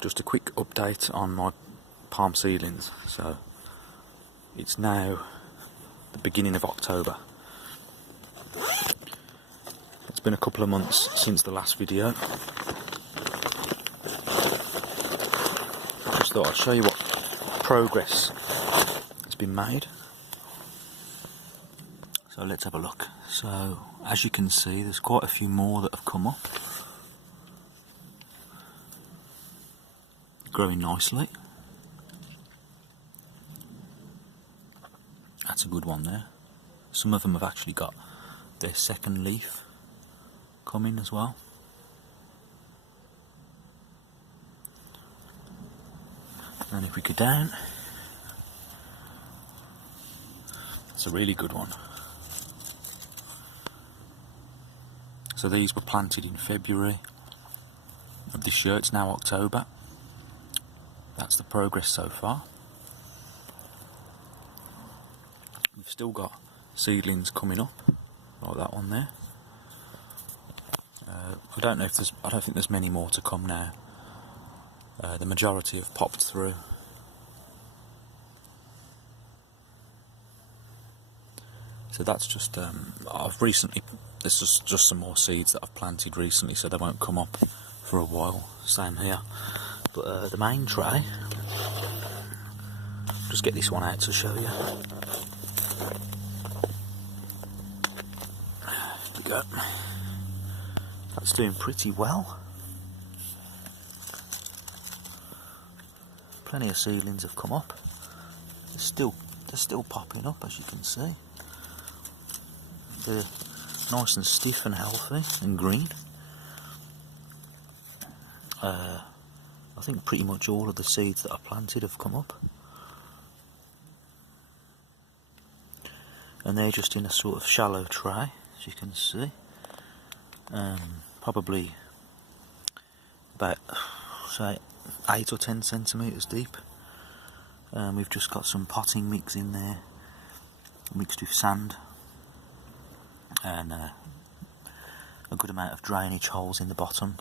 Just a quick update on my palm seedlings. So it's now the beginning of October. It's been a couple of months since the last video. Just thought I'd show you what progress has been made. So let's have a look. So as you can see, there's quite a few more that have come up, growing nicely. That's a good one there. Some of them have actually got their second leaf coming as well. And if we go down, it's a really good one. So these were planted in February of this year. It's now October. That's the progress so far. We've still got seedlings coming up, like that one there. I don't think there's many more to come now. The majority have popped through. So that's just there's just some more seeds that I've planted recently, so they won't come up for a while. Same here. But the main tray, just get this one out to show you. There we go. That's doing pretty well. Plenty of seedlings have come up. They're still popping up, as you can see. They're nice and stiff and healthy and green. I think pretty much all of the seeds that I planted have come up. And they're just in a sort of shallow tray, as you can see. Probably about, say, 8 or 10 centimetres deep. We've just got some potting mix in there, mixed with sand, and a good amount of drainage holes in the bottom.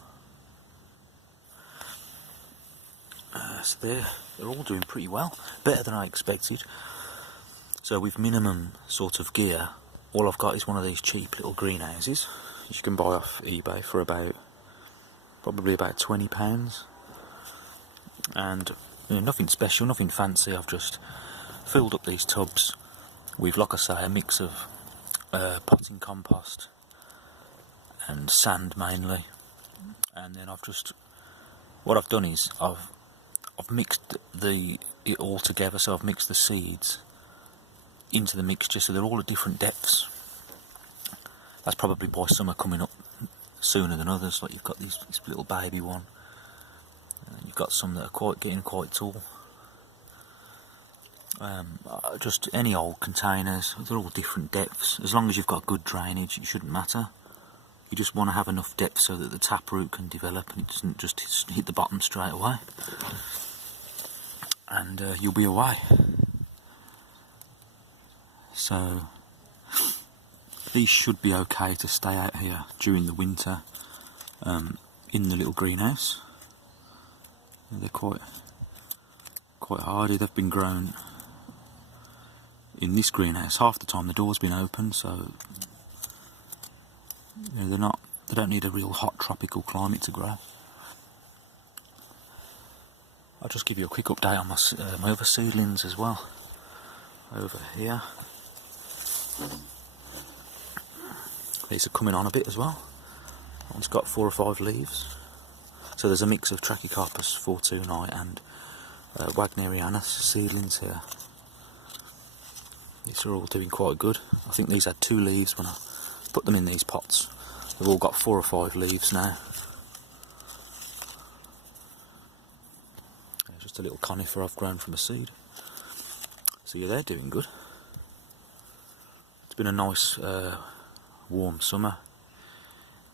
So they're all doing pretty well, better than I expected. So with minimum sort of gear, all I've got is one of these cheap little greenhouses you can buy off eBay for probably about £20. And nothing special, nothing fancy. I've just filled up these tubs with, like I say, a mix of potting compost and sand mainly. And then what I've done is I've mixed it all together. So I've mixed the seeds into the mixture, so they're all at different depths. That's probably why some are coming up sooner than others. Like you've got this little baby one, and you've got some that are getting quite tall. Just any old containers, they're all different depths. As long as you've got good drainage, it shouldn't matter. You just want to have enough depth so that the taproot can develop and it doesn't just hit the bottom straight away. And you'll be away. So these should be okay to stay out here during the winter in the little greenhouse. They're quite hardy. They've been grown in this greenhouse. Half the time the door's been open, so they don't need a real hot tropical climate to grow. I'll just give you a quick update on my other seedlings as well. Over here, these are coming on a bit as well. That one's got 4 or 5 leaves. So there's a mix of Trachycarpus Fortunei and Wagnerianus seedlings here. These are all doing quite good. I think these had 2 leaves when I put them in these pots. They've all got 4 or 5 leaves now. Just a little conifer I've grown from a seed. So yeah, they're doing good. It's been a nice warm summer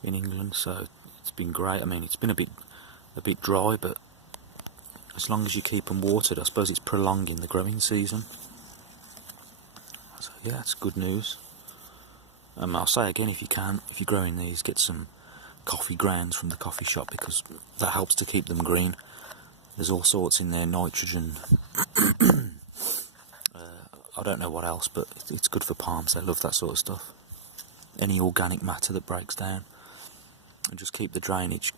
in England, so it's been great. I mean, it's been a bit dry, but as long as you keep them watered, I suppose it's prolonging the growing season. yeah, it's good news. I'll say again, if you're growing these, get some coffee grounds from the coffee shop, because that helps to keep them green. There's all sorts in there, nitrogen, I don't know what else, but it's good for palms. They love that sort of stuff. Any organic matter that breaks down, and just keep the drainage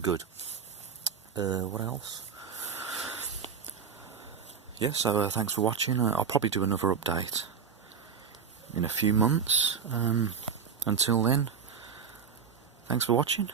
good. What else? Yeah, so thanks for watching. I'll probably do another update in a few months. Until then, thanks for watching.